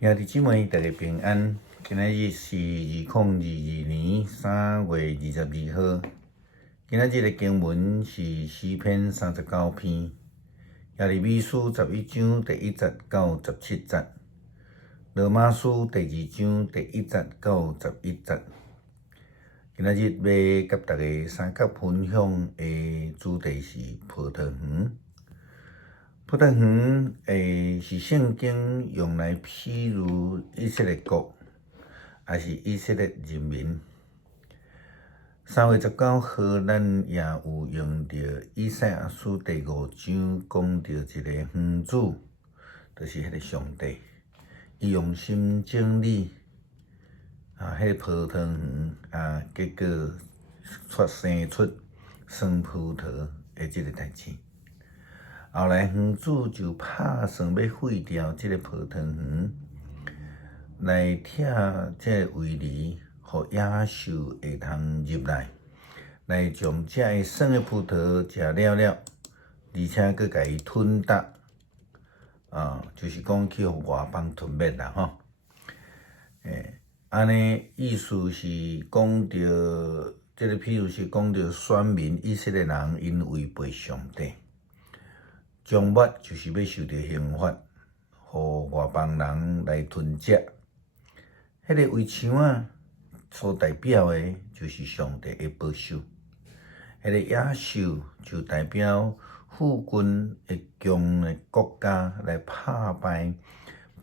兄弟姊妹，大家平安。今仔日是2022年3月22号。今仔日的经文是诗篇39篇，耶利米书11章第1节到17节，罗马书第2章第1节到11节。今仔日要甲大家三角分享的主题是葡萄园。葡萄园是圣经用来比喻以色列国，也是以色列人民。3月19号，咱也有用到以赛亚书第5章，讲到一个园主，就是迄个上帝，伊用心整理迄个葡萄园结果生出酸葡萄的即个代志。后来园主就打算要废掉即个葡萄园，来拆即个围篱，互野兽会通入来，来将遮个酸的葡萄食了了，而且佫甲伊吞踏，就是讲去互外邦吞灭啦吼。安尼意思是讲到即个譬如是讲到选民以色列人因违背上帝。将末就是要受到刑罚，互外邦人来吞食。迄个围墙所代表的就是上帝的保守。迄个野兽就代表富军会强的国家来打败，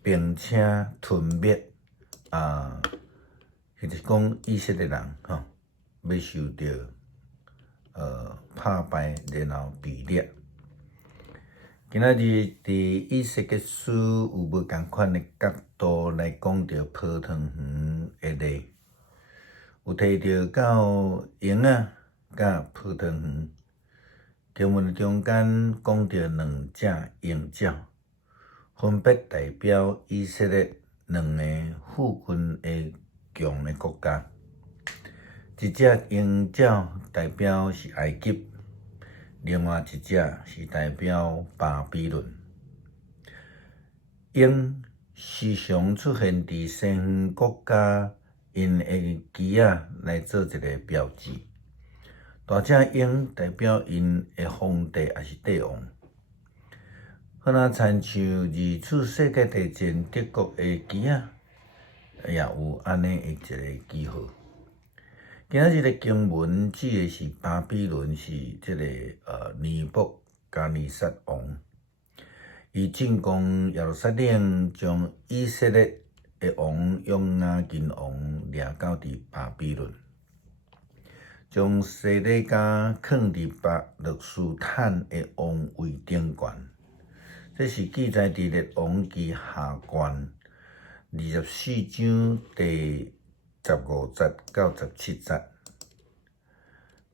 并且吞灭就是讲以色列人要受到打败，然后被掠。今仔日伫以西结书有无共款的角度来讲到葡萄园的例，有提到到园甲葡萄园。经文中间讲到两只鹰鸟，分别代表以色列两个富军的强的国家。一只鹰鸟代表是埃及。另外一只是代表巴比伦。鹰时常出现伫西方国家，因的旗来做一个标志。大只鹰代表因的皇帝也是帝王。好若亲像二次世界大战德国的旗也有安尼的一个记号。今仔日的经文指的是巴比伦，是即个尼布甲尼撒王，伊进攻耶路撒冷，将以色列的王约雅斤王掠到伫巴比伦，将西底家放伫巴勒斯坦的王位顶悬。这是记载伫列王记下卷24章第15节到17节。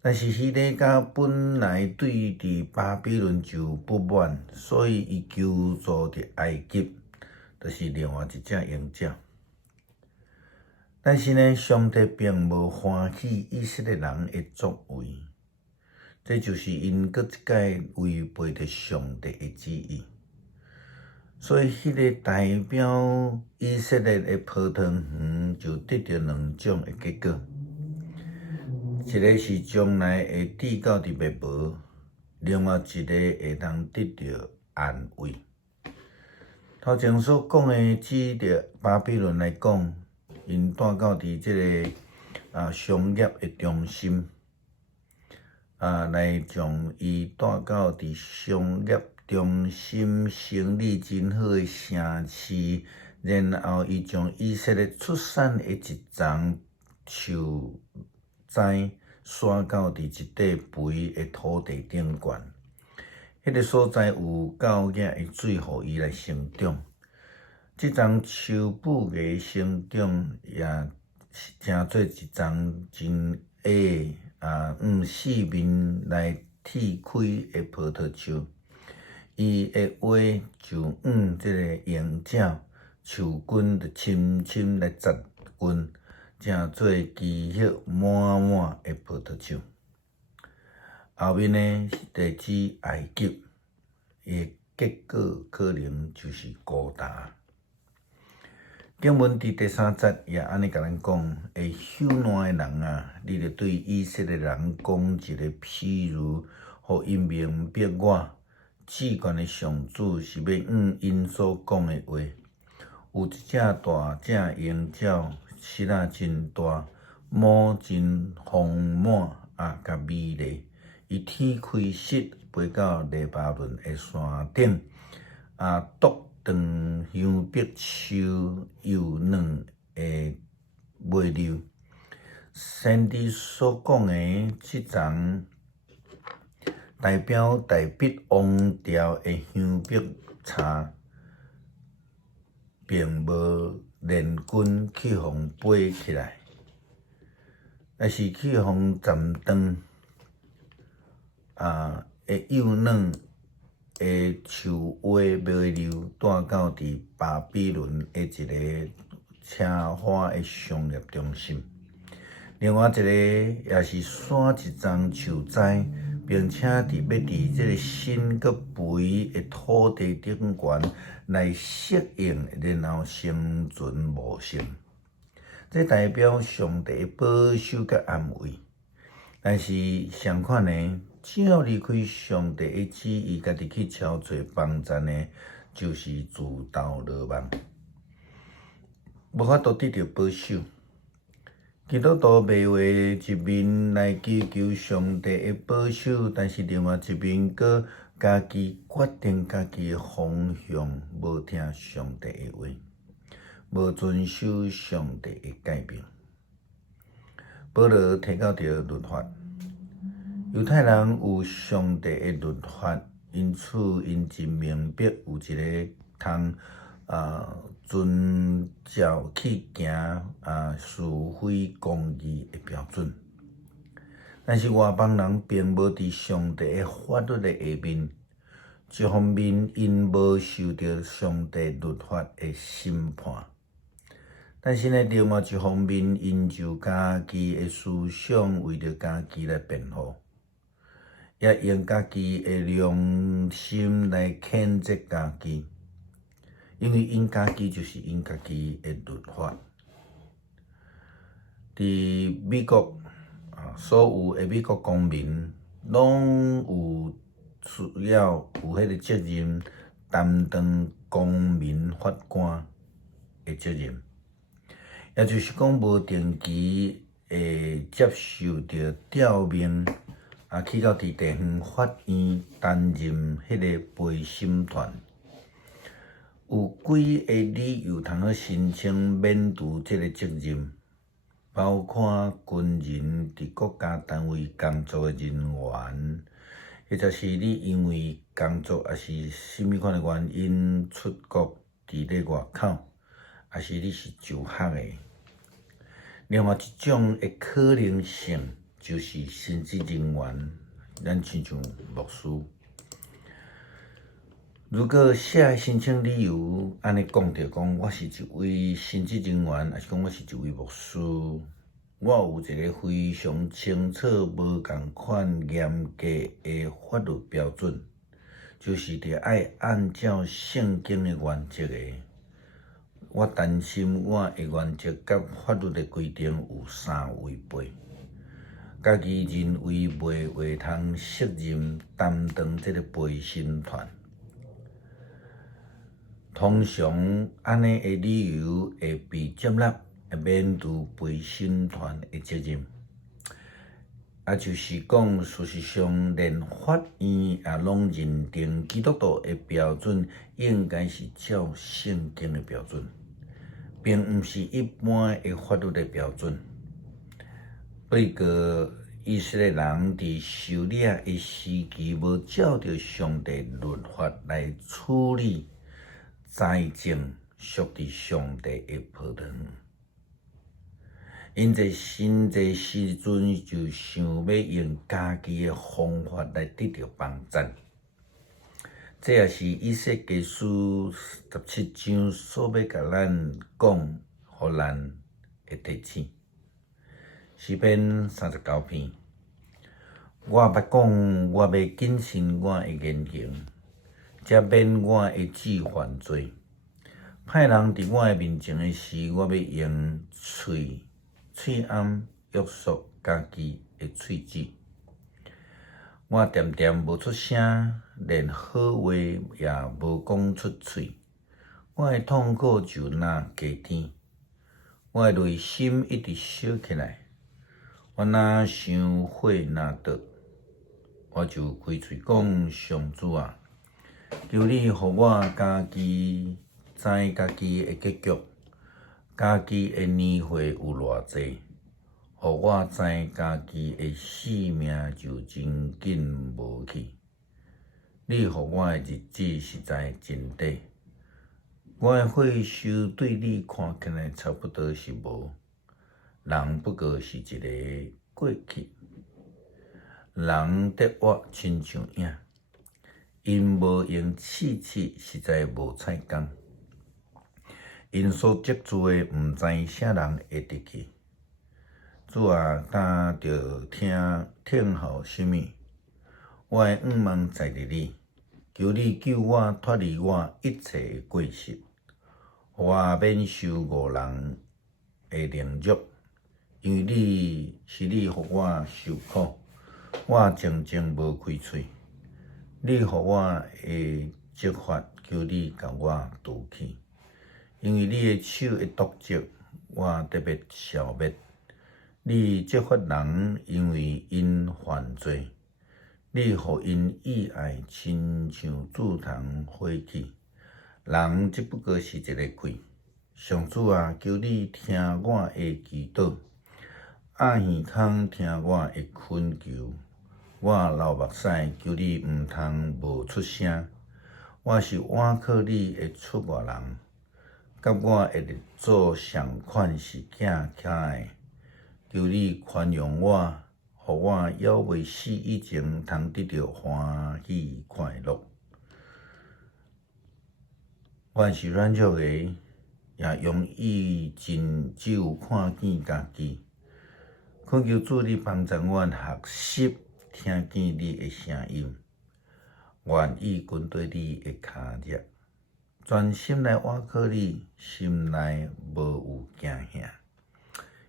但是西底家本来对伫巴比伦就不满，所以伊求助伫埃及，就是另外一只鹰鸟。但是呢，上帝并无欢喜以色列人的作为，这就是因搁一届违背着上帝的旨意。所以，迄个代表以色列的葡萄园就得到两种的结果：一个是将来会跌到伫灭亡，另外一个会通得到安慰。头前所讲的指着巴比伦来讲，因带到伫即个商业的中心，来将伊带到伫商业中心生意真好的城市，然后伊将以色列出产的一丛树栽撒到伫一块肥的土地顶悬，迄个所在有够额的水，互伊来生长。即丛树木的生长也成做一丛真矮四面来裂开的葡萄树。伊的花就即个鹰鸟，树根就深深来扎根，成做枝叶满满的葡萄树。后面呢是指埃及，伊的结果可能就是孤单。经文伫第3节也安尼甲咱讲：会受难的人啊，你着对以色列人讲一个譬如，互因明白我至高的上主是要因所讲的话。有一只大正鹰鸟，翅仔真大，毛真丰满甲美丽。伊天开翅，飞到黎巴嫩的山顶，独长香碧树又软的尾溜。先知所讲的即丛代表大笔王朝的香碧茶，并无联军去互飞起来，但是去互斩断。会幼软的树尾尾溜带到伫巴比伦的一个车花的商业中心。另外一个也是选一丛树栽，并且要伫这个新佮肥的土地顶悬来适应，然后生存无成。这代表上帝的保守佮安慰。但是相反的，只要离开上帝的旨意，家己去操作帮赞的，就是自投罗网，无法度得到保守。基督徒袂话一面来求上帝的保守，但是另外一面阁家己决定家己的方向，无听上帝的话，无遵守上帝的诫命。保罗提到着律法，犹太人有上帝的律法，因此因真明白有一个通遵照去行是非公义的标准。但是外邦人并无伫上帝的法律的下面，一方面因无受到上帝律法的审判。但是呢，另外一方面，因就家己的思想为着家己来辩护，也用家己的良心来谴责家己，因为因家己就是因家己的律法。伫美国所有的美国公民拢有需要有迄个责任担当公民法官的责任。也就是讲，无定期会接受着调命，去到伫地方法院担任迄个陪审团。有几个理由通好申请免除这个责任，包括军人、伫国家单位工作的人员，或者是你因为工作还是甚物款的原因出国伫咧外口。还是你是就学的。另外一种的可能性就是神职人员，咱亲像牧师。如果写申请理由安尼讲着讲，我是一位神职人员，还是讲我是一位牧师，我有一个非常清楚、无共款、严格的法律标准，就是着爱按照圣经的原则的。我担心我的原则甲法律的规定有啥违背，家己认为袂话通胜任担当这个陪审团。通常安尼的理由会被接纳，会免除陪审团的责任。就是讲，事实上，连法院也拢认定基督徒的标准应该是照圣经的标准，并毋是一般的法律的标准。对个以色列人伫受掠的时期，无照着上帝律法来处理财政属伫上帝的波长。因在真济时阵就想要用家己的方法来得到帮赞，这也是以西结书17章所要甲咱讲，互咱的提醒。诗篇39篇，我捌讲，我要谨慎我的言行，才免我的子犯罪。歹人伫我面前诶时，我要用喙暗约束家己诶喙齿。我恬恬无出声，连好话也无讲出嘴。我诶痛苦就若加添，我诶内心一直烧起来。我若想火若倒，我就开嘴讲：上主啊，求你互我家己知家己诶结局，家己诶年岁有偌济，互我知家己诶死命就真紧无去。你互我诶日子实在真短，我诶岁数对你看起来差不多是无。人不过是一个过去，人得活亲像影，因无用试试，实在无采工。因所积聚诶，毋知啥人会得去。主啊，担着听候什么？我诶仰望在伫你，求你救我脱离我一切诶过失，互我免受误人诶凌辱。因为你互我受苦，我静静无开喙。你互我诶责罚，求你甲我除去。因为你诶手诶毒责，我特别消灭。你责罚人，因为因犯罪。你互因意爱，亲像煮汤火起。人只不过是一个鬼。上主啊，求你听我诶祈祷。暗耳孔听我会恳求，我流目屎，求你毋通无出声。我是倚靠你的出外人，甲我会做相款是囝的，求你宽容我，互我还未死以前，通得到欢喜快乐。我是软弱的，也容易真只有看见家己。恳求主你帮助我学习听见你的声音，愿意跟对你的脚迹，专心来倚靠你，心内无有惊吓。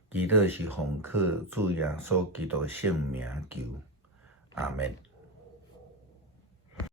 祈祷是奉靠主耶稣基督圣名求，阿门。